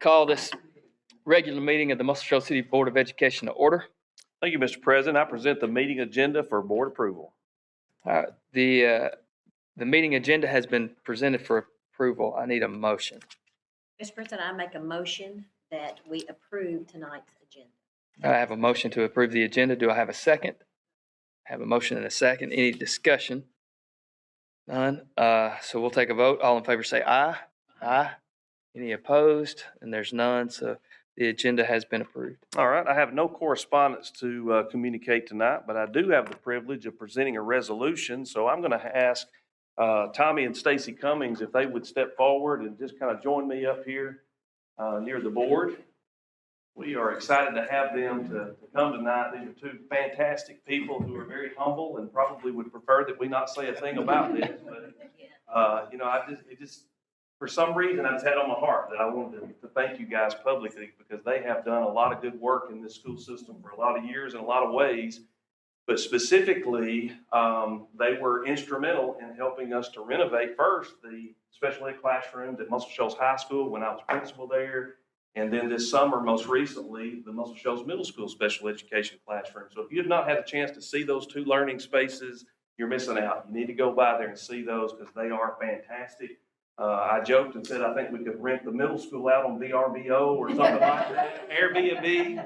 call this regular meeting of the Muscle Shoals City Board of Education to order. Thank you, Mr. President. I present the meeting agenda for board approval. The meeting agenda has been presented for approval. I need a motion. Mr. President, I make a motion that we approve tonight's agenda. I have a motion to approve the agenda. Do I have a second? I have a motion and a second. Any discussion? None. So we'll take a vote. All in favor say aye. Aye. Any opposed? And there's none. So the agenda has been approved. All right, I have no correspondence to communicate tonight, but I do have the privilege of presenting a resolution. So I'm going to ask Tommy and Stacy Cummings if they would step forward and just kind of join me up here near the board. We are excited to have them to come tonight. These are two fantastic people who are very humble and probably would prefer that we not say a thing about this. But, for some reason, I just had on my heart that I wanted to thank you guys publicly because they have done a lot of good work in this school system for a lot of years in a lot of ways. But specifically, they were instrumental in helping us to renovate first the special ed classrooms at Muscle Shoals High School when I was principal there. And then this summer, most recently, the Muscle Shoals Middle School special education classroom. So if you have not had a chance to see those two learning spaces, you're missing out. You need to go by there and see those because they are fantastic. I joked and said I think we could rent the middle school out on VRBO or something like that, Airbnb.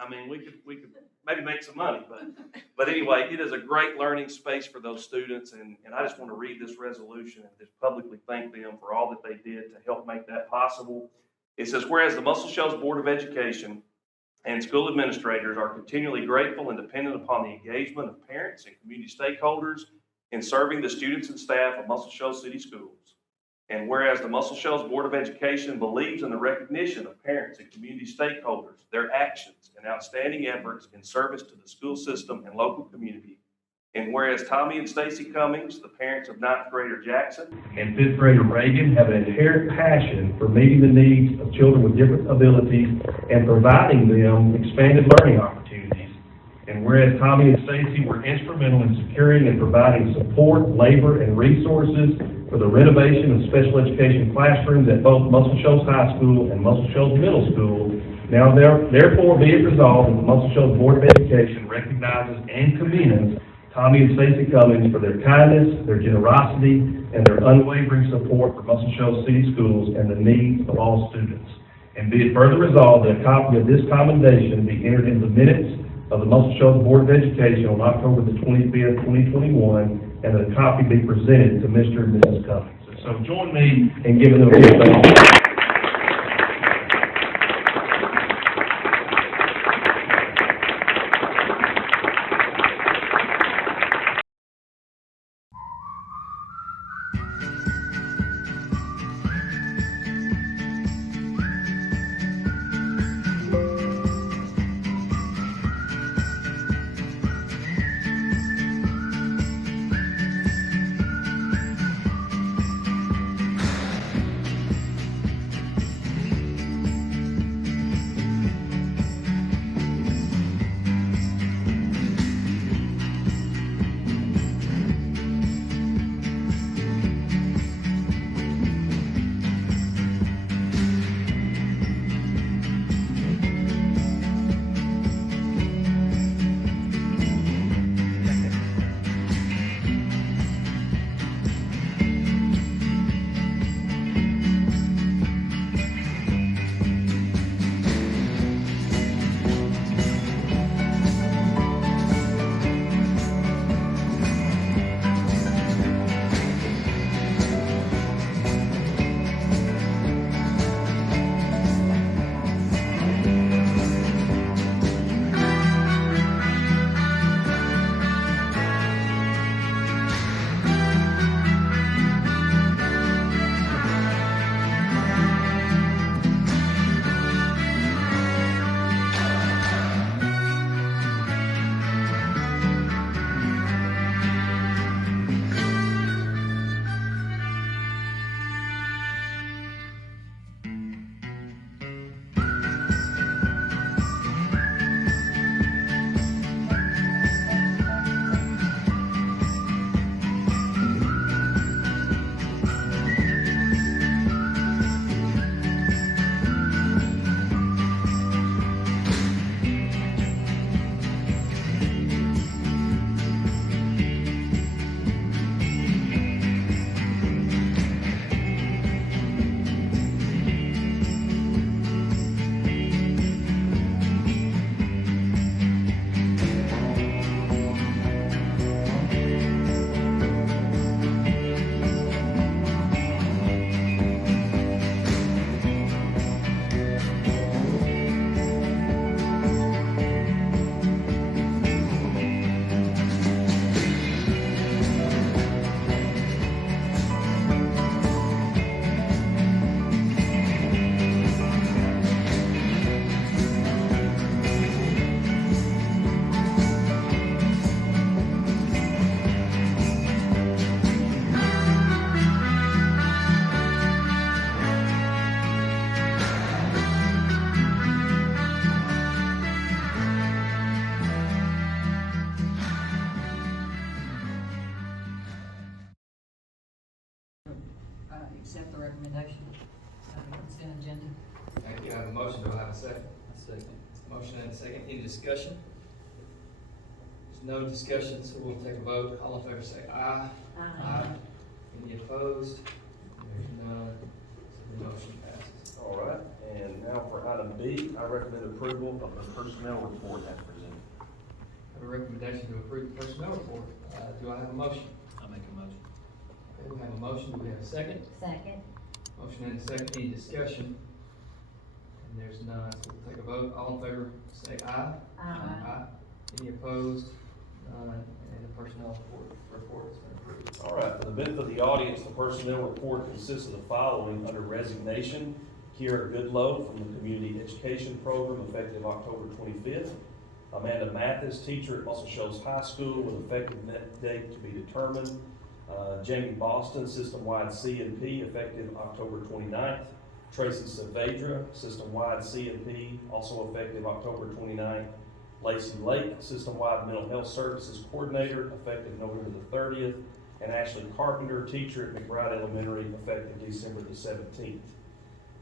I mean, we could maybe make some money, but anyway, it is a great learning space for those students, and I just want to read this resolution and just publicly thank them for all that they did to help make that possible. It says, whereas the Muscle Shoals Board of Education and school administrators are continually grateful and dependent upon the engagement of parents and community stakeholders in serving the students and staff of Muscle Shoals City Schools. And whereas the Muscle Shoals Board of Education believes in the recognition of parents and community stakeholders, their actions and outstanding efforts in service to the school system and local community. And whereas Tommy and Stacy Cummings, the parents of 9th grader Jackson and 5th grader Reagan, have an inherent passion for meeting the needs of children with different abilities and providing them expanded learning opportunities. And whereas Tommy and Stacy were instrumental in securing and providing support, labor, and resources for the renovation of special education classrooms at both Muscle Shoals High School and Muscle Shoals Middle School, now therefore be it resolved that the Muscle Shoals Board of Education recognizes and commends Tommy and Stacy Cummings for their kindness, their generosity, and their unwavering support for Muscle Shoals City Schools and the needs of all students. And be it further resolved that a copy of this commendation be entered in the minutes of the Muscle Shoals Board of Education on October the 25th, 2021, and that a copy be presented to Mr. and Mrs. Cummings. So join me in giving them a big thank you. accept the recommendation of the consent agenda. Thank you. I have a motion. Do I have a second? A second. Motion and a second. Any discussion? There's no discussion, so we'll take a vote. All in favor say aye. Aye. Any opposed? There's none. So the motion passes. All right, and now for item B, I recommend approval of the personnel report as presented. I have a recommendation to approve the personnel report. Do I have a motion? I'll make a motion. Okay, we have a motion. Do we have a second? Second. Motion and a second. Any discussion? And there's none, so we'll take a vote. All in favor say aye. Aye. Any opposed? None. And the personnel report has been approved. All right, for the benefit of the audience, the personnel report consists of the following under resignation. Kiera Goodlow from the Community Education Program effective October 25th. Amanda Mathis, teacher at Muscle Shoals High School with effective date to be determined. Jamie Boston, system-wide C&P effective October 29th. Tracy Saavedra, system-wide C&P, also effective October 29th. Lacey Lake, system-wide mental health services coordinator, effective November the 30th. And Ashley Carpenter, teacher at McBride Elementary, effective December the 17th.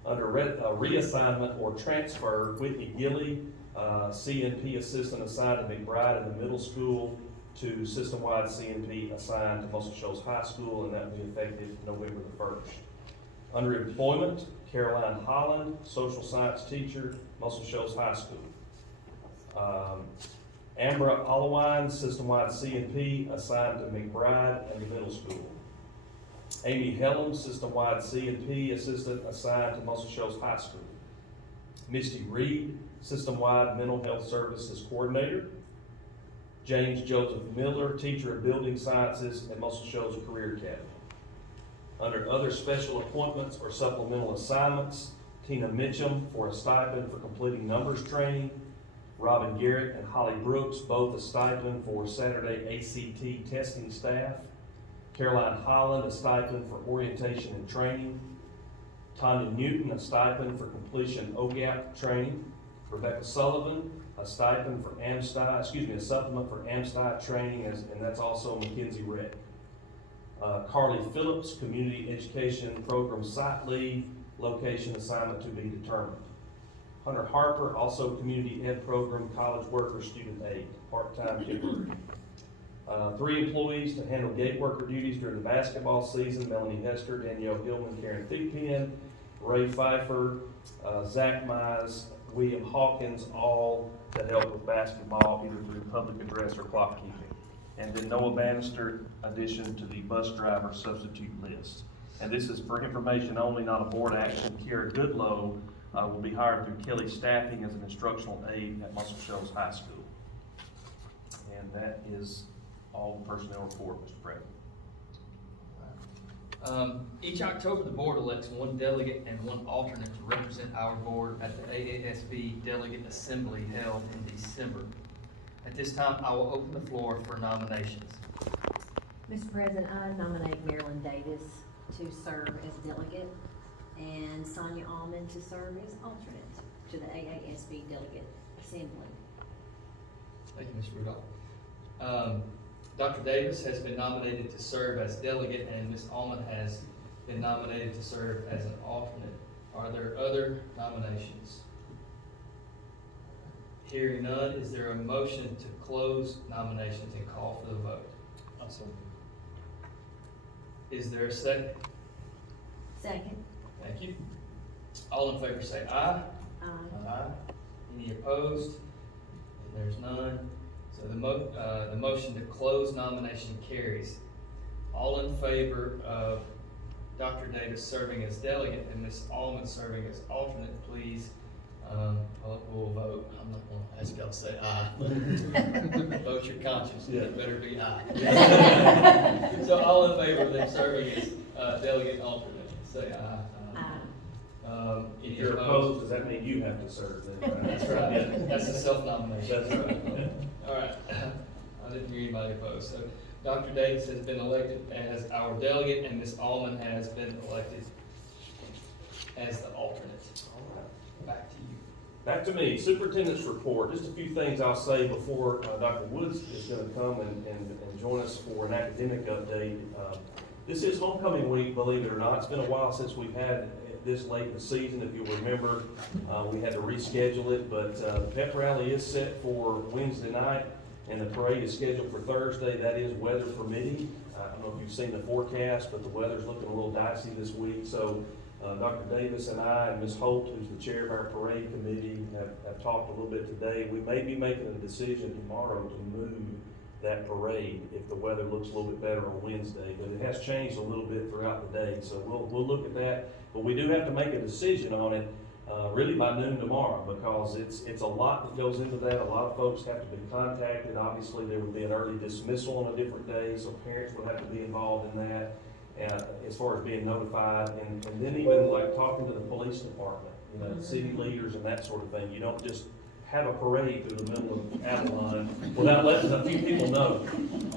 Under reassignment or transfer, Whitney Gilly, CNP assistant assigned to McBride in the middle school to system-wide CNP assigned to Muscle Shoals High School, and that will be effective November the 1st. Under employment, Caroline Holland, social science teacher, Muscle Shoals High School. Ambra Hollowine, system-wide CNP assigned to McBride and the middle school. Amy Helm, system-wide CNP assistant assigned to Muscle Shoals High School. Misty Reed, system-wide mental health services coordinator. James Joseph Miller, teacher of building sciences at Muscle Shoals Career Academy. Under other special appointments or supplemental assignments, Tina Mitchum for a stipend for completing numbers training. Robin Garrett and Holly Brooks, both a stipend for Saturday ACT testing staff. Caroline Holland, a stipend for orientation and training. Tanya Newton, a stipend for completion OGAP training. Rebecca Sullivan, a stipend for a supplement for AMSTI training, and that's also Mackenzie Rec. Carly Phillips, community education program site lead, location assignment to be determined. Hunter Harper, also community ed program, college worker, student aid, part-time temporary. 3 employees to handle gate worker duties during the basketball season: Melanie Hester, Danielle Gilman, Karen Thigpen, Ray Pfeiffer, Zach Mize, William Hawkins, all to help with basketball either through public address or clock keeping. And then Noah Bannister, addition to the bus driver substitute list. And this is for information only, not a board action. Kiera Goodlow will be hired through Kelly Staffing as an instructional aide at Muscle Shoals High School. And that is all the personnel report, Mr. President. Each October, the board elects 1 delegate and 1 alternate to represent our board at the AASB Delegate Assembly held in December. At this time, I will open the floor for nominations. Mr. President, I nominate Marilyn Davis to serve as delegate and Sonia Almond to serve as alternate to the AASB Delegate Assembly. Thank you, Ms. Rudolph. Dr. Davis has been nominated to serve as delegate, and Ms. Almond has been nominated to serve as an alternate. Are there other nominations? Hearing none, is there a motion to close nominations and call for the vote? Also. Is there a second? Second. Thank you. All in favor say aye. Aye. Any opposed? There's none. So the motion to close nomination carries. All in favor of Dr. Davis serving as delegate and Ms. Almond serving as alternate, please, we'll vote. I'm not going to ask y'all to say aye. Vote your conscience. It better be aye. So all in favor of them serving as delegate and alternate, say aye. If you're opposed, does that mean you have to serve then? That's right. Yeah. That's a self-nomination. That's right. All right. I didn't hear anybody opposed. So Dr. Davis has been elected as our delegate, and Ms. Almond has been elected as the alternate. Back to you. Back to me, superintendent's report. Just a few things I'll say before Dr. Woods is going to come and join us for an academic update. This is homecoming week, believe it or not. It's been a while since we've had it this late in the season. If you'll remember, we had to reschedule it, but the pep rally is set for Wednesday night, and the parade is scheduled for Thursday. That is weather permitting. I don't know if you've seen the forecast, but the weather's looking a little dicey this week. So Dr. Davis and I and Ms. Holt, who's the chair of our parade committee, have talked a little bit today. We may be making a decision tomorrow to move that parade if the weather looks a little bit better on Wednesday, but it has changed a little bit throughout the day, so we'll look at that. But we do have to make a decision on it really by noon tomorrow, because it's a lot that goes into that. A lot of folks have to be contacted. Obviously, there would be an early dismissal on a different day, so parents would have to be involved in that as far as being notified, and then even like talking to the police department, you know, city leaders and that sort of thing. You don't just have a parade through the middle of Avalon without letting a few people know.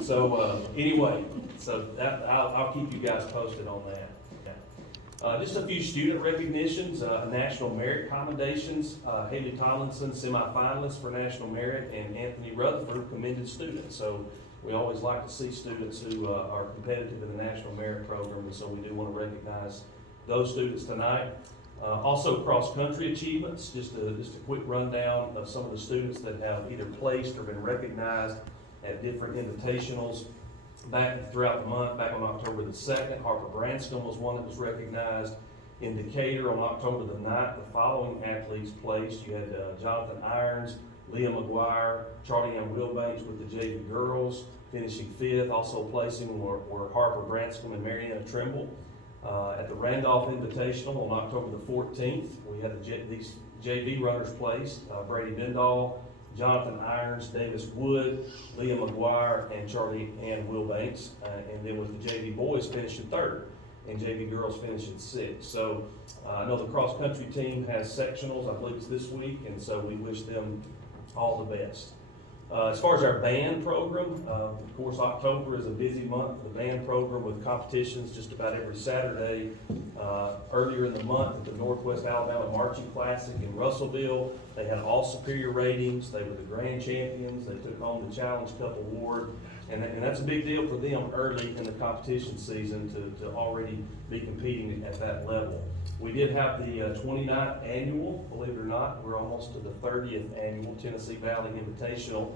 So anyway, so that I'll keep you guys posted on that. Just a few student recognitions, National Merit Commendations. Haley Tomlinson, semifinalist for National Merit, and Anthony Rutherford, commended student. So we always like to see students who are competitive in the National Merit Program, and so we do want to recognize those students tonight. Also cross-country achievements, just a quick rundown of some of the students that have either placed or been recognized at different invitationals back throughout the month. Back on October the 2nd, Harper Branscombe was one that was recognized. In Decatur on October the 9th, the following athletes placed. You had Jonathan Irons, Leah McGuire, Charlie Ann Wilbanks with the JV girls, finishing 5th. Also placing were Harper Branscombe and Mariana Trimble. At the Randolph Invitational on October the 14th, we had these JV runners placed, Brady Bendall, Jonathan Irons, Davis Wood, Leah McGuire, and Charlie Ann Wilbanks. And then with the JV boys finishing 3rd, and JV girls finishing 6th. So I know the cross-country team has sectionals, I believe it's this week, and so we wish them all the best. As far as our band program, of course, October is a busy month for the band program with competitions just about every Saturday. Earlier in the month at the Northwest Alabama Marching Classic in Russellville, they had all superior ratings. They were the grand champions. They took home the Challenge Cup award, and that's a big deal for them early in the competition season to already be competing at that level. We did have the 29th annual, believe it or not, we're almost to the 30th annual Tennessee Valley Invitational,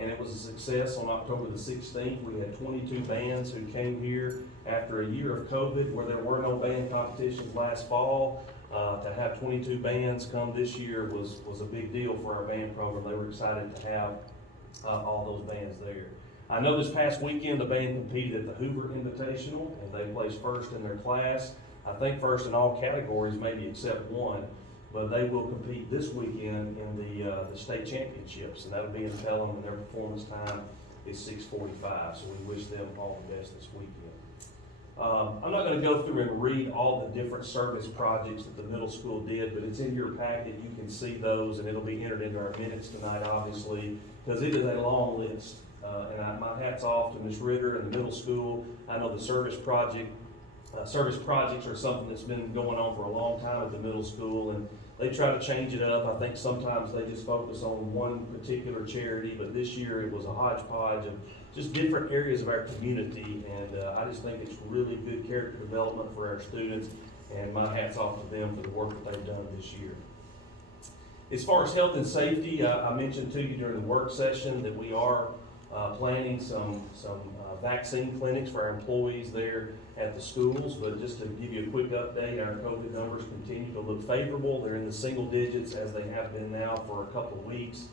and it was a success on October the 16th. We had 22 bands who came here after a year of COVID where there were no band competitions last fall. To have 22 bands come this year was a big deal for our band program. They were excited to have all those bands there. I know this past weekend the band competed at the Hoover Invitational, and they placed 1st in their class. I think 1st in all categories, maybe except one, but they will compete this weekend in the state championships, and that'll be in Pelham, and their performance time is 6:45. So we wish them all the best this weekend. I'm not going to go through and read all the different service projects that the middle school did, but it's in your packet. You can see those, and it'll be entered into our minutes tonight, obviously, because it is a long list. And my hat's off to Ms. Ritter and the middle school. I know the service projects are something that's been going on for a long time at the middle school, and they try to change it up. I think sometimes they just focus on one particular charity, but this year it was a hodgepodge of just different areas of our community, and I just think it's really good character development for our students, and my hat's off to them for the work that they've done this year. As far as health and safety, I mentioned to you during the work session that we are planning some vaccine clinics for our employees there at the schools, but just to give you a quick update, our COVID numbers continue to look favorable. They're in the single digits as they have been now for a couple of weeks,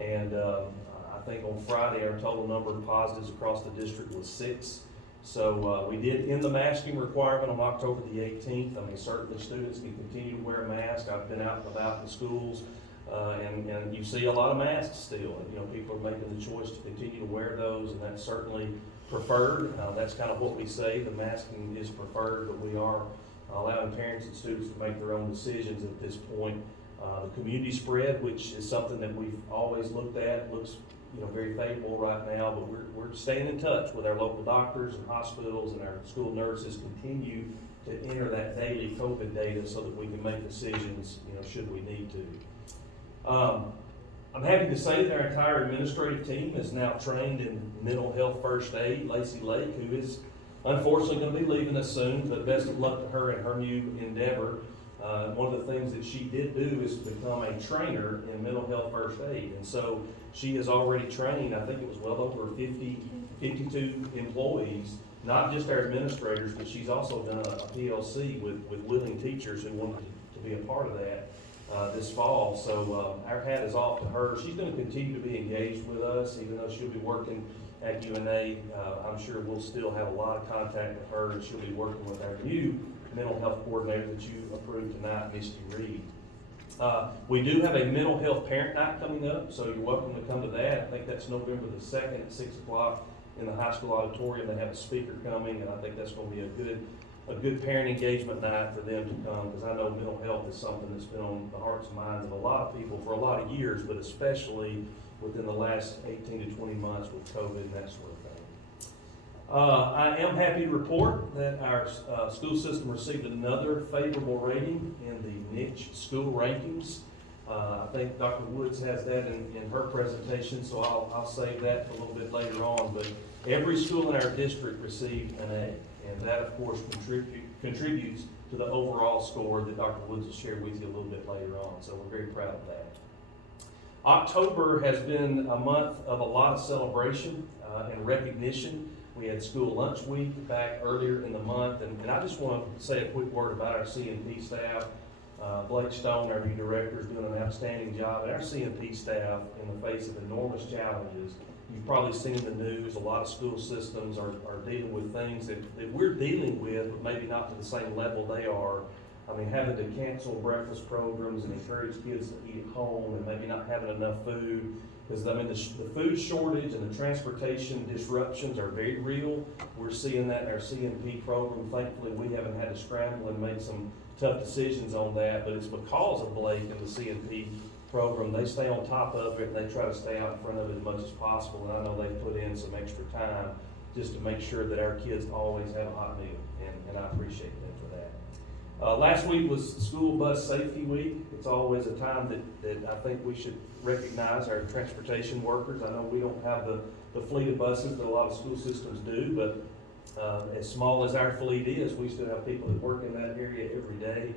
and I think on Friday our total number of positives across the district was 6. So we did end the masking requirement on October the 18th. I mean, certainly students can continue to wear a mask. I've been out and about in schools, and you see a lot of masks still. And, you know, people are making the choice to continue to wear those, and that's certainly preferred. That's kind of what we say. The masking is preferred, but we are allowing parents and students to make their own decisions at this point. The community spread, which is something that we've always looked at, looks very favorable right now, but we're staying in touch with our local doctors and hospitals, and our school nurses continue to enter that daily COVID data so that we can make decisions, should we need to. I'm happy to say that our entire administrative team is now trained in mental health first aid. Lacey Lake, who is unfortunately going to be leaving us soon, but best of luck to her in her new endeavor. One of the things that she did do is to become a trainer in mental health first aid. And so she has already trained, I think it was well over 52 employees, not just our administrators, but she's also done a PLC with willing teachers who wanted to be a part of that this fall. So our hat is off to her. She's going to continue to be engaged with us, even though she'll be working at UNA. I'm sure we'll still have a lot of contact with her, and she'll be working with our new mental health coordinator that you approved tonight, Misty Reed. We do have a mental health parent night coming up, so you're welcome to come to that. I think that's November the 2nd at 6 o'clock in the high school auditorium. They have a speaker coming, and I think that's going to be a good parent engagement night for them to come, because I know mental health is something that's been on the hearts and minds of a lot of people for a lot of years, but especially within the last 18 to 20 months with COVID and that sort of thing. I am happy to report that our school system received another favorable rating in the niche school rankings. I think Dr. Woods has that in her presentation, so I'll save that for a little bit later on. But every school in our district received an A, and that, of course, contributes to the overall score that Dr. Woods will share with you a little bit later on. So we're very proud of that. October has been a month of a lot of celebration and recognition. We had school lunch week back earlier in the month, and I just want to say a quick word about our C&P staff. Blake Stone, our new director, is doing an outstanding job, and our C&P staff, in the face of enormous challenges, you've probably seen in the news, a lot of school systems are dealing with things that we're dealing with, but maybe not to the same level they are. I mean, having to cancel breakfast programs and encourage kids to eat at home, and maybe not having enough food. Because, I mean, the food shortage and the transportation disruptions are very real. We're seeing that in our C&P program. Thankfully, we haven't had to scramble and make some tough decisions on that, but it's because of Blake and the C&P program. They stay on top of it, and they try to stay out in front of it as much as possible. And I know they put in some extra time just to make sure that our kids always have a hot meal, and I appreciate them for that. Last week was School Bus Safety Week. It's always a time that I think we should recognize our transportation workers. I know we don't have the fleet of buses that a lot of school systems do, but as small as our fleet is, we still have people that work in that area every day.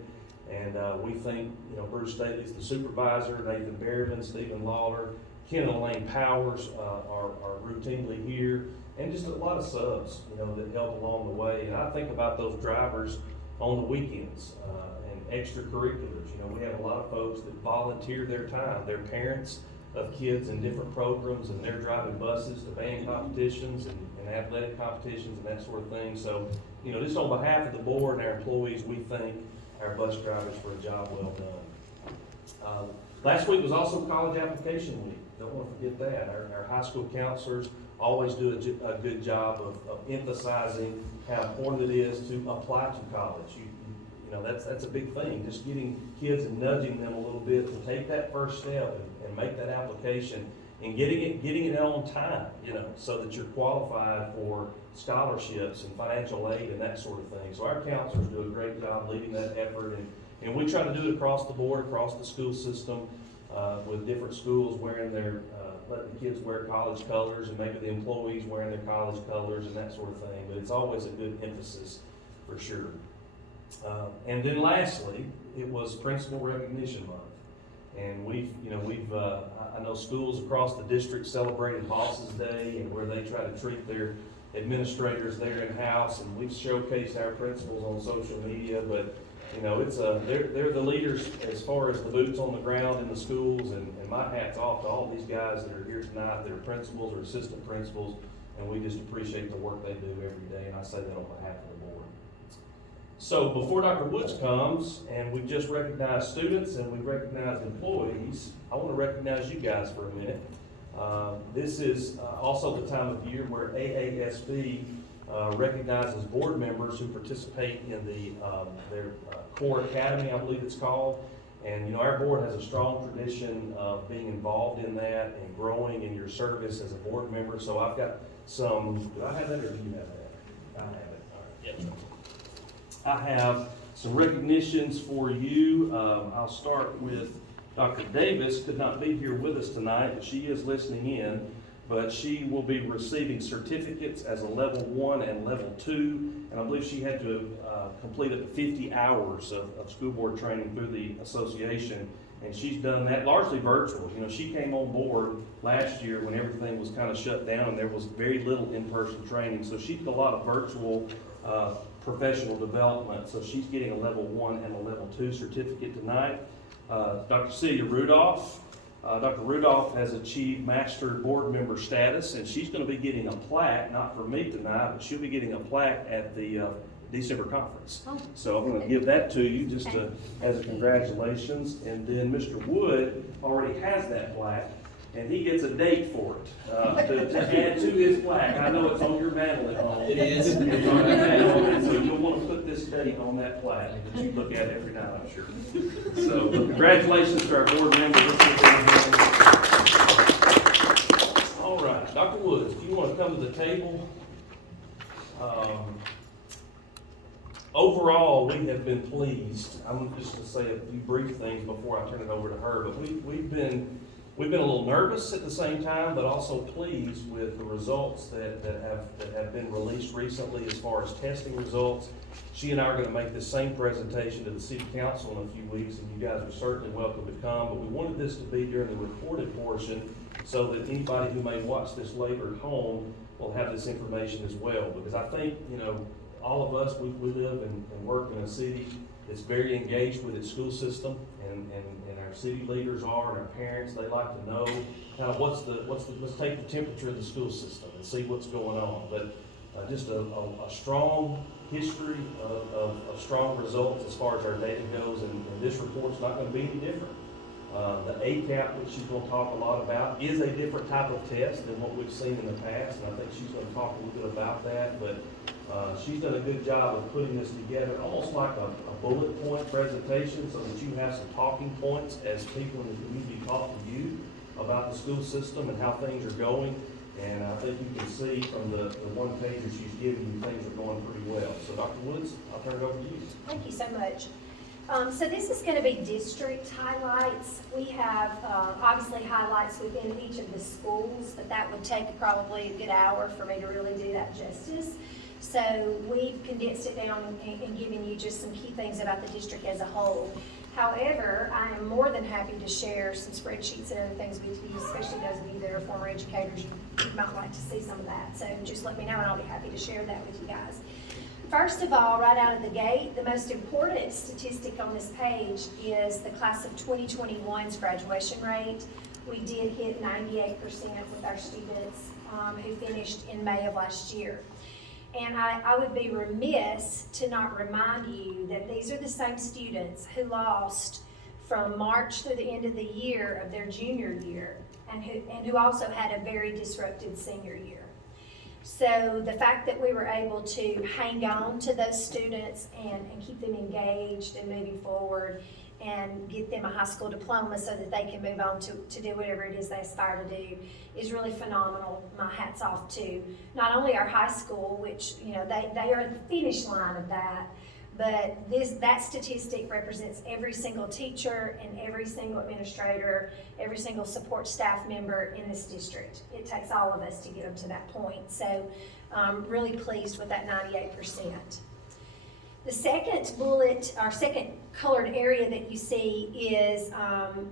And we think, Bruce Staley's the supervisor, Nathan Berriman, Stephen Lawler, Ken and Elaine Powers are routinely here, and just a lot of subs, that help along the way. And I think about those drivers on the weekends and extracurriculars. We have a lot of folks that volunteer their time. They're parents of kids in different programs, and they're driving buses to band competitions and athletic competitions and that sort of thing. So, just on behalf of the board and our employees, we thank our bus drivers for a job well done. Last week was also college application week. Don't want to forget that. Our high school counselors always do a good job of emphasizing how important it is to apply to college. That's a big thing. Just getting kids and nudging them a little bit to take that first step and make that application and getting it on time, so that you're qualified for scholarships and financial aid and that sort of thing. So our counselors do a great job leading that effort, and we try to do it across the board, across the school system, with different schools wearing letting the kids wear college colors, and maybe the employees wearing their college colors and that sort of thing. But it's always a good emphasis for sure. And then lastly, it was Principal Recognition Month. And I know schools across the district celebrated Bosses Day, and where they try to treat their administrators there in-house, and we've showcased our principals on social media, but they're the leaders as far as the boots on the ground in the schools, and my hat's off to all these guys that are here tonight that are principals or assistant principals, and we just appreciate the work they do every day, and I say that on behalf of the board. So before Dr. Woods comes, and we've just recognized students and we've recognized employees, I want to recognize you guys for a minute. This is also the time of year where AASB recognizes board members who participate in their core academy, I believe it's called. And our board has a strong tradition of being involved in that and growing in your service as a board member. So I've got some, do I have that or do you have that? I have it. All right. Yep. I have some recognitions for you. I'll start with Dr. Davis. Could not be here with us tonight, but she is listening in. but she will be receiving certificates as a level 1 and level 2. And I believe she had to complete up to 50 hours of school board training through the association. And she's done that largely virtual. You know, she came on board last year when everything was kind of shut down and there was very little in-person training. So she did a lot of virtual professional development. So she's getting a level 1 and a level 2 certificate tonight. Dr. Celia Rudolph. Dr. Rudolph has achieved master board member status, and she's going to be getting a plaque, not from me tonight, but she'll be getting a plaque at the December conference. Oh. So I'm going to give that to you just as a congratulations. And then Mr. Wood already has that plaque, and he gets a date for it to add to his plaque. I know it's on your mantle at home. It is. It's on your mantle, and so you'll want to put this date on that plaque that you look at every night, I'm sure. So congratulations to our board members. All right, Dr. Woods, do you want to come to the table? Overall, we have been pleased. I'm just going to say a few brief things before I turn it over to her, but we've been a little nervous at the same time, but also pleased with the results that have been released recently as far as testing results. She and I are going to make this same presentation to the City Council in a few weeks, and you guys are certainly welcome to come, but we wanted this to be during the recorded portion so that anybody who may watch this later at home will have this information as well, because I think, you know, all of us, we live and work in a city that's very engaged with its school system, and our city leaders are, and our parents, they like to know kind of let's take the temperature of the school system and see what's going on. But just a strong history of strong results as far as our data goes, and this report's not going to be any different. The ACAP, which she's going to talk a lot about, is a different type of test than what we've seen in the past, and I think she's going to talk a little bit about that. But she's done a good job of putting this together, almost like a bullet point presentation, so that you have some talking points as people in the community talk to you about the school system and how things are going. And I think you can see from the one pager she's giving you, things are going pretty well. So Dr. Woods, I'll turn it over to you. Thank you so much. So this is going to be district highlights. We have obviously highlights within each of the schools, but that would take probably a good hour for me to really do that justice. So we've condensed it down and given you just some key things about the district as a whole. However, I am more than happy to share some spreadsheets and other things with you, especially those of you that are former educators. You might like to see some of that. So just let me know and I'll be happy to share that with you guys. First of all, right out of the gate, the most important statistic on this page is the class of 2021's graduation rate. We did hit 98% with our students who finished in May of last year. And I would be remiss to not remind you that these are the same students who lost from March through the end of the year of their junior year and who also had a very disrupted senior year. So the fact that we were able to hang on to those students and keep them engaged and moving forward and get them a high school diploma so that they can move on to do whatever it is they aspire to do is really phenomenal. My hat's off to not only our high school, which, you know, they are at the finish line of that, but that statistic represents every single teacher and every single administrator, every single support staff member in this district. It takes all of us to get them to that point. So I'm really pleased with that 98%. The second bullet, or second colored area that you see is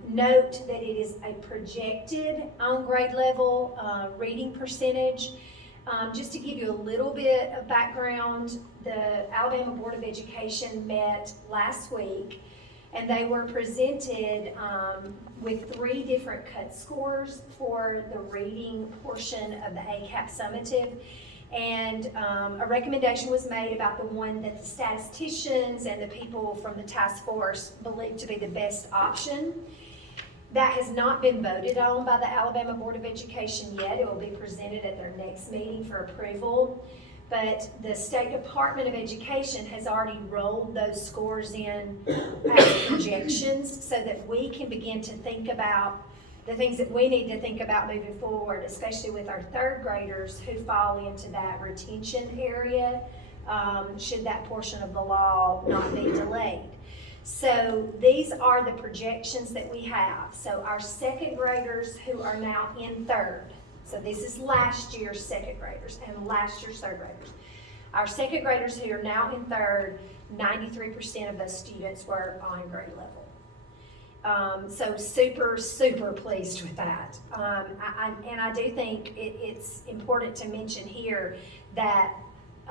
note that it is a projected on grade level reading percentage. Just to give you a little bit of background, the Alabama Board of Education met last week and they were presented with 3 different cut scores for the reading portion of the ACAP summative. And a recommendation was made about the one that the statisticians and the people from the task force believed to be the best option. That has not been voted on by the Alabama Board of Education yet. It will be presented at their next meeting for approval. But the State Department of Education has already rolled those scores in as projections so that we can begin to think about the things that we need to think about moving forward, especially with our 3rd graders who fall into that retention area, should that portion of the law not be delayed. So these are the projections that we have. So our 2nd graders who are now in 3rd, So this is last year's second graders and last year's third graders. Our second graders who are now in third, 93% of those students were on grade level. So super, super pleased with that. And I do think it's important to mention here that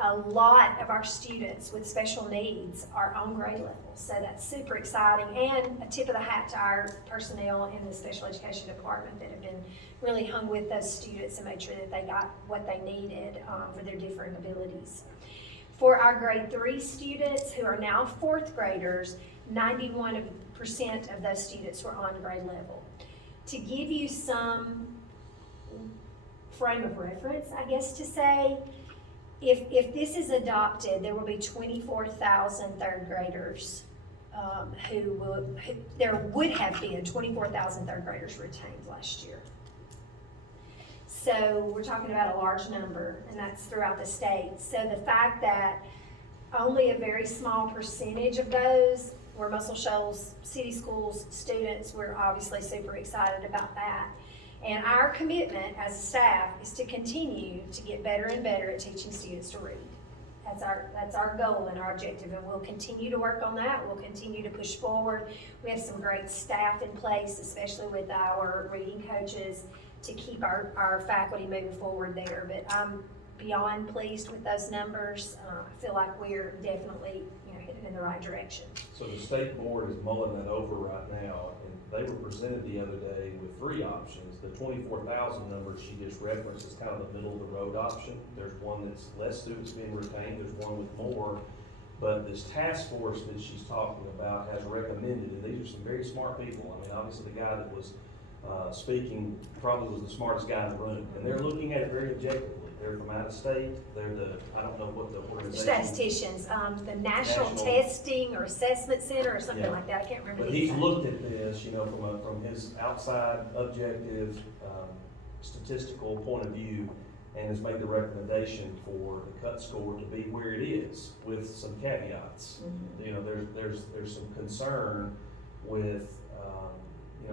a lot of our students with special needs are on grade level. So that's super exciting, and a tip of the hat to our personnel in the special education department that have been really hung with those students and made sure that they got what they needed for their different abilities. For our grade 3 students who are now fourth graders, 91% of those students were on grade level. To give you some frame of reference, I guess to say, if this is adopted, there will be 24,000 third graders there would have been 24,000 third graders retained last year. So we're talking about a large number, and that's throughout the state. So the fact that only a very small percentage of those were Muscle Shoals City Schools students, we're obviously super excited about that. And our commitment as a staff is to continue to get better and better at teaching students to read. That's our goal and our objective, and we'll continue to work on that. We'll continue to push forward. We have some great staff in place, especially with our reading coaches, to keep our faculty moving forward there. But I'm beyond pleased with those numbers. I feel like we're definitely headed in the right direction. So the state board is mulling that over right now, and they were presented the other day with 3 options. The 24,000 number she just referenced is kind of the middle of the road option. There's one that's less students being retained, there's one with more. But this task force that she's talking about has recommended, and these are some very smart people. I mean, obviously the guy that was speaking probably was the smartest guy in the room, and they're looking at it very objectively. They're from out of state. They're I don't know what the organization. Statisticians, the National Testing or Assessment Center or something like that. I can't remember. But he's looked at this, from his outside objective statistical point of view, and has made the recommendation for the cut score to be where it is, with some caveats. Mm-hmm. There's some concern with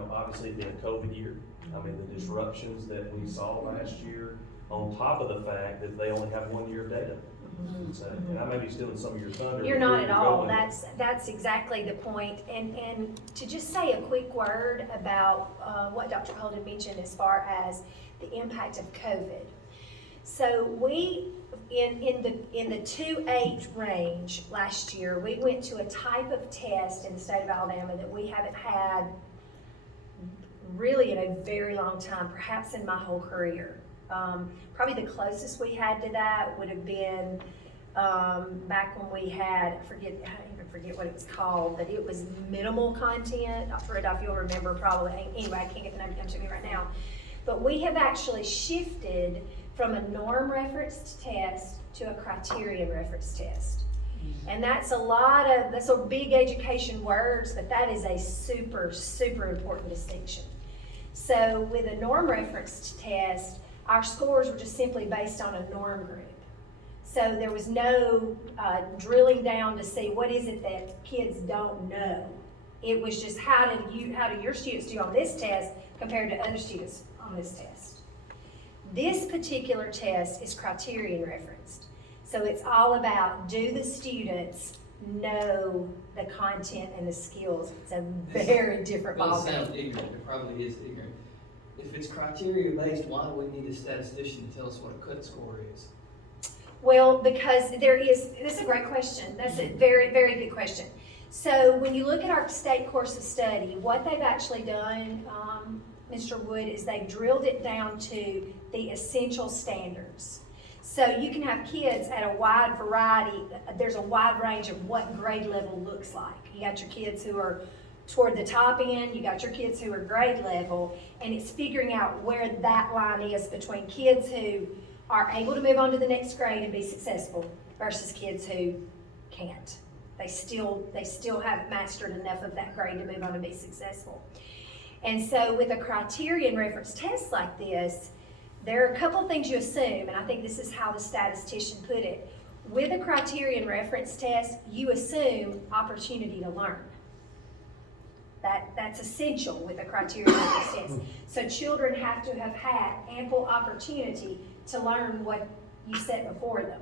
obviously it being a COVID year. I mean, the disruptions that we saw last year, on top of the fact that they only have 1 year of data. Mm-hmm. So, and I may be stealing some of your thunder. You're not at all. That's exactly the point. And to just say a quick word about what Dr. Holden mentioned as far as the impact of COVID. So we, in the 2.8 range last year, we went to a type of test in the state of Alabama that we haven't had really in a very long time, perhaps in my whole career. Probably the closest we had to that would have been back when we had, I even forget what it was called, but it was minimal content. Dr. Rudolph, you'll remember probably. Anyway, I can't get the name to come to me right now. But we have actually shifted from a norm referenced test to a criterion referenced test. And that's a big education words, but that is a super, super important distinction. So with a norm referenced test, our scores were just simply based on a norm group. So there was no drilling down to see what is it that kids don't know. It was just how do your students do on this test compared to other students on this test. This particular test is criterion referenced. So it's all about, do the students know the content and the skills? It's a very different ballgame. Well, it sounds ignorant. It probably is ignorant. If it's criteria based, why do we need a statistician to tell us what a cut score is? Well, because this is a great question. That's a very, very good question. So when you look at our state course of study, what they've actually done, Mr. Wood, is they've drilled it down to the essential standards. So you can have kids at a wide variety, there's a wide range of what grade level looks like. You got your kids who are toward the top end, you got your kids who are grade level, and it's figuring out where that line is between kids who are able to move on to the next grade and be successful versus kids who can't. They still haven't mastered enough of that grade to move on and be successful. And so with a criterion reference test like this, there are a couple of things you assume, and I think this is how the statistician put it. With a criterion reference test, you assume opportunity to learn. That's essential with the criteria of the test. So children have to have had ample opportunity to learn what you set before them.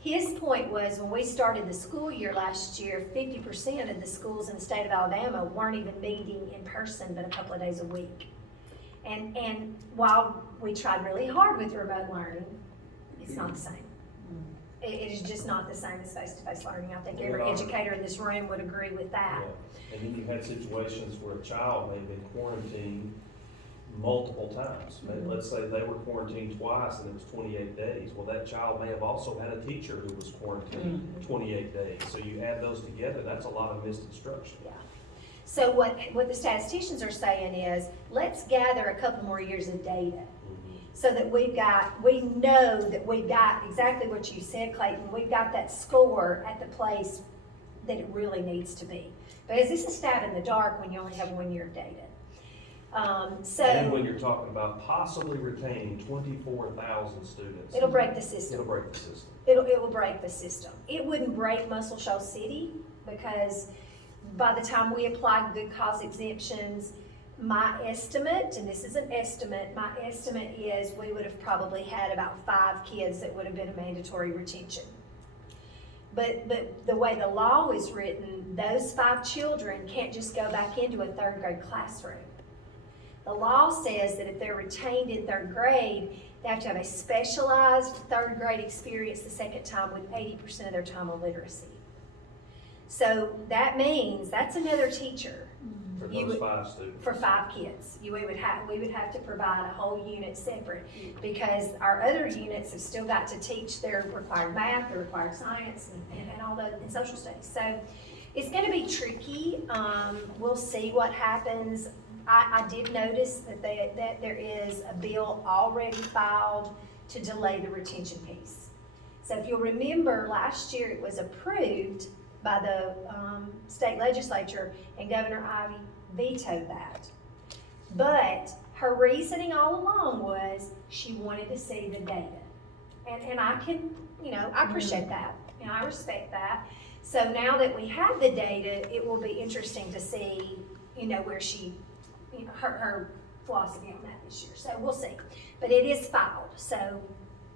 His point was, when we started the school year last year, 50% of the schools in the state of Alabama weren't even meeting in person but a couple of days a week. And while we tried really hard with remote learning, it's not the same. It is just not the same as face-to-face learning. I think every educator in this room would agree with that. Yeah. And then you had situations where a child may have been quarantined multiple times. Let's say they were quarantined twice and it was 28 days. Well, that child may have also had a teacher who was quarantined 28 days. So you add those together, that's a lot of missed instruction. Yeah. So what the statisticians are saying is, let's gather a couple more years of data, so that we know that we've got exactly what you said, Clayton. We've got that score at the place that it really needs to be. Because this is stab in the dark when you only have 1 year of data. And when you're talking about possibly retaining 24,000 students. It'll break the system. It'll break the system. It will break the system. It wouldn't break Muscle Shoals City, because by the time we apply good cause exemptions, my estimate, and this is an estimate, my estimate is we would have probably had about 5 kids that would have been a mandatory retention. But the way the law is written, those 5 children can't just go back into a 3rd grade classroom. The law says that if they're retained in 3rd grade, they have to have a specialized 3rd grade experience the second time with 80% of their time on literacy. So that means that's another teacher. For those 5 students. For 5 kids. We would have to provide a whole unit separate, because our other units have still got to teach their required math, their required science, and all the and social studies. So it's gonna be tricky. We'll see what happens. I did notice that there is a bill already filed to delay the retention piece. So if you'll remember, last year it was approved by the state legislature, and Governor Ivey vetoed that. But her reasoning all along was she wanted to see the data. And I can, I appreciate that, and I respect that. So now that we have the data, it will be interesting to see, where she, her philosophy on that this year. So we'll see. But it is filed, so.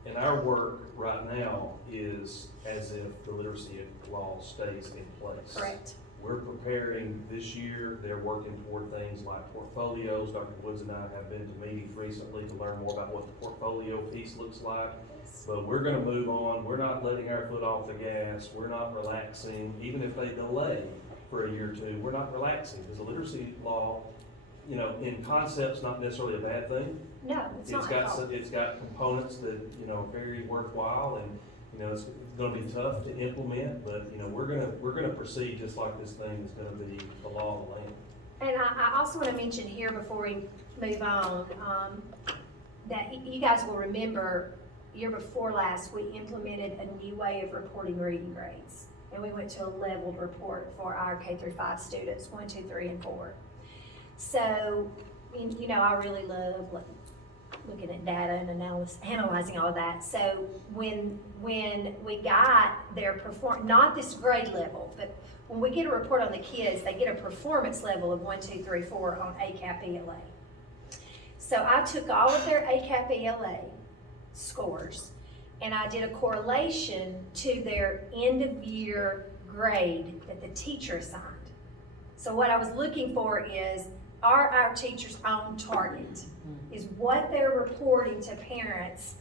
And our work right now is as if the literacy law stays in place. Correct. We're preparing this year. They're working toward things like portfolios. Dr. Woods and I have been to meetings recently to learn more about what the portfolio piece looks like. But we're going to move on. We're not letting our foot off the gas. We're not relaxing. Even if they delay for a year or two, we're not relaxing, because the literacy law, in concept's not necessarily a bad thing. No, it's not at all. It's got components that, are very worthwhile, and, it's gonna be tough to implement, but, we're gonna proceed just like this thing is gonna be the law of the land. And I also want to mention here before we move on, that you guys will remember, year before last, we implemented a new way of reporting reading grades. And we went to a leveled report for our K-5 students, 1, 2, 3, and 4. So, I really love looking at data and analyzing all of that. So when we got their not this grade level, but when we get a report on the kids, they get a performance level of 1, 2, 3, 4 on ACAP ELA. So I took all of their ACAP ELA scores, and I did a correlation to their end of year grade that the teacher assigned. So what I was looking for is, are our teachers on target? Is what they're reporting to parents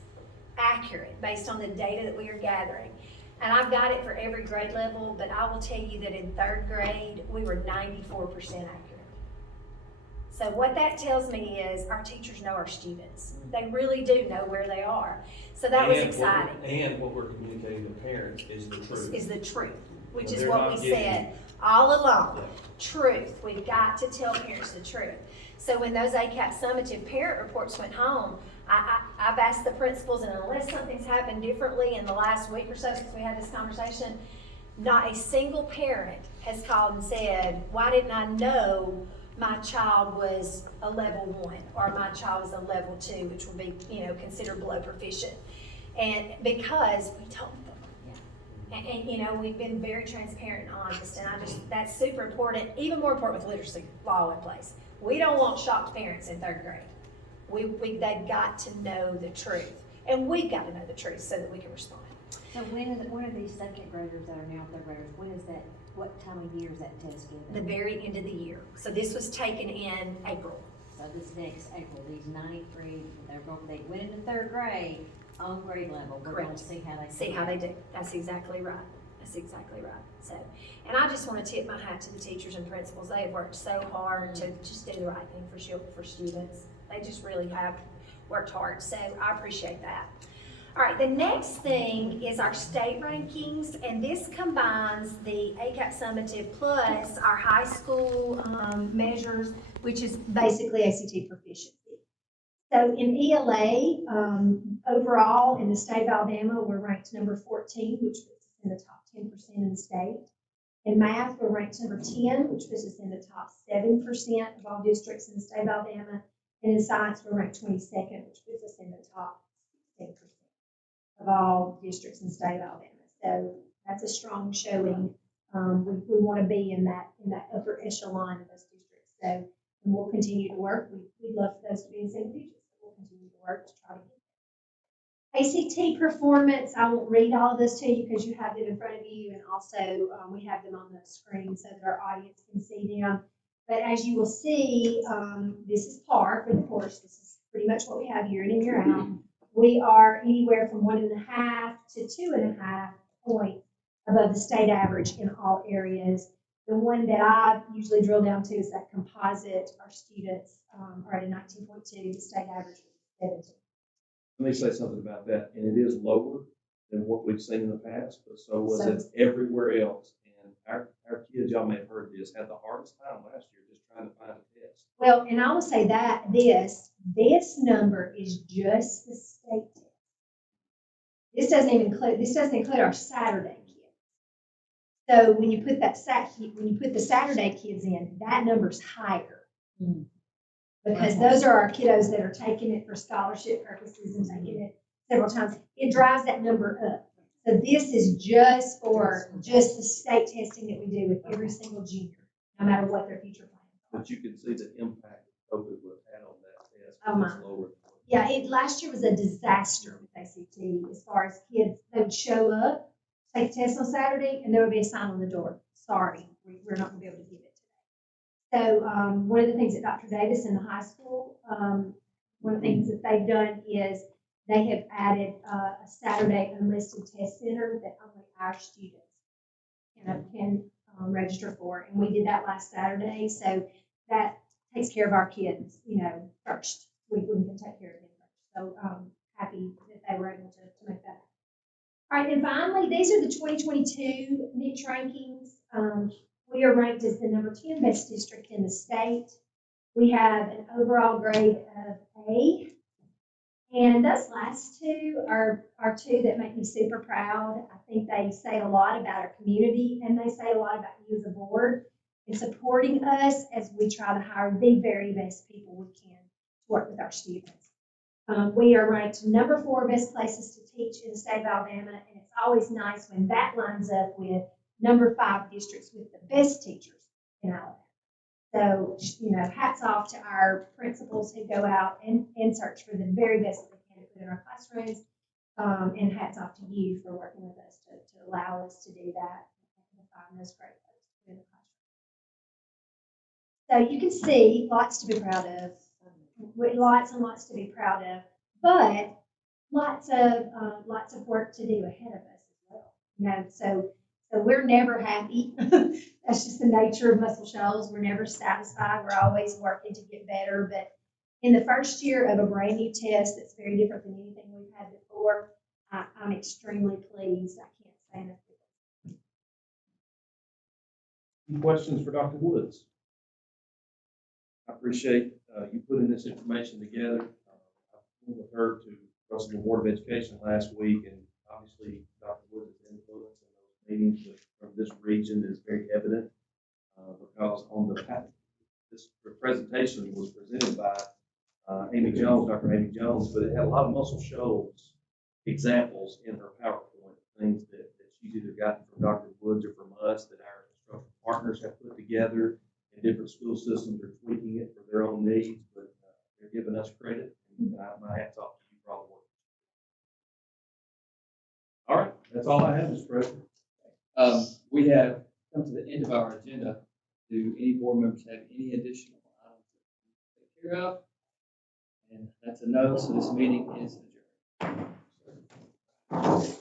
accurate based on the data that we are gathering? And I've got it for every grade level, but I will tell you that in 3rd grade, we were 94% accurate. So what that tells me is our teachers know our students. They really do know where they are. So that was exciting. And what we're communicating to parents is the truth. Is the truth, which is They're what not we getting- said all along. Yeah. Truth. We've got to tell parents the truth. So when those ACAP summative parent reports went home, I've asked the principals, and unless something's happened differently in the last week or so since we had this conversation, not a single parent has called and said, why didn't I know my child was a level 1 or my child was a level 2, which would be, considered below proficient. And because we told them. And, you know, we've been very transparent and honest, and that's super important, even more important with literacy law in place. We don't want shocked parents in third grade. They've got to know the truth, and we've got to know the truth so that we can respond. So when are these second graders that are now third graders, when is that, what time of year is that test given? The very end of the year. So this was taken in April. So this next April, these 93, they went into third grade on grade level. We're gonna Correct. see how they. See how they do. That's exactly right. That's exactly right. So, and I just want to tip my hat to the teachers and principals. They have worked so hard to just do the right thing for students. They just really have worked hard. So I appreciate that. All right, the next thing is our state rankings, and this combines the ACAP summative plus our high school measures, which is basically ACT proficiency. So in ELA, overall in the state of Alabama, we're ranked number 14, which puts us in the top 10% in the state. In math, we're ranked number 10, which puts us in the top 7% of all districts in the state of Alabama. And in science, we're ranked 22nd, which puts us in the top 10% of all districts in the state of Alabama. So that's a strong showing. We want to be in that upper echelon of those districts. So, and we'll continue to work. We'd love for those to be in single digits. We'll continue to work to try to get there. ACT performance, I won't read all of this to you because you have them in front of you, and also we have them on the screen so that our audience can see them. But as you will see, this is par for the course. This is pretty much what we have year in and year out. We are anywhere from 1.5 to 2.5 points above the state average in all areas. The one that I usually drill down to is that composite. Our students are at a 19.2, the state average is 17. Let me say something about that, and it is lower than what we've seen in the past, but so was So- it everywhere else. And our kids, y'all may have heard this, had the hardest time last year just trying to find a test. Well, and I will say that this number is just the state test. This doesn't include our Saturday kids. So when you put the Saturday kids in, that number's higher. Because those are our kiddos that are taking it for scholarship purposes and taking it several times. It drives that number up. So this is just for the state testing that we do with every single junior, no matter what their future plans are. But you can see the impact COVID would have had on that test. Oh, my. It's lower. Yeah, last year was a disaster with ACT as far as kids. They would show up, take the test on Saturday, and there would be a sign on the door. Sorry, we're not going to be able to give it today. So one of the things that Dr. Davis in the high school, one of the things that they've done is they have added a Saturday unlisted test center that only our students can register for. And we did that last Saturday. So that takes care of our kids, first. We can take care of them first. So happy that they were able to make that. All right, and finally, these are the 2022 niche rankings. We are ranked as the number 10 best district in the state. We have an overall grade of A. And those last two are two that make me super proud. I think they say a lot about our community, and they say a lot about you as a board in supporting us as we try to hire the very best people we can to work with our students. We are ranked number 4 best places to teach in the state of Alabama, and it's always nice when that lines up with number 5 districts with the best teachers in Alabama. So, hats off to our principals who go out and search for the very best that they can to put in our classrooms, and hats off to you for working with us to allow us to do that and find those great folks to put in the classroom. So you can see lots to be proud of. Lots and lots to be proud of, but lots of work to do ahead of us as well. So we're never happy. That's just the nature of Muscle Shoals. We're never satisfied. We're always working to get better. But in the first year of a brand new test that's very different than anything we've had before, I'm extremely pleased. I can't say enough. Any questions for Dr. Woods? I appreciate you putting this information together. I went with her to Russell Board of Education last week, and obviously Dr. Woods' influence in those meetings from this region is very evident because on this presentation was presented by Amy Jones, Dr. Amy Jones, but it had a lot of Muscle Shoals examples in her PowerPoint, things that she's either gotten from Dr. Woods or from us that our instructional partners have put together, and different school systems are tweaking it for their own needs, but they're giving us credit, and my hat's off to you for all the work. All right, that's all I have, Mr. President. We have come to the end of our agenda. Do any board members have any additional items to take care of? And that's a no, so this meeting is adjourned.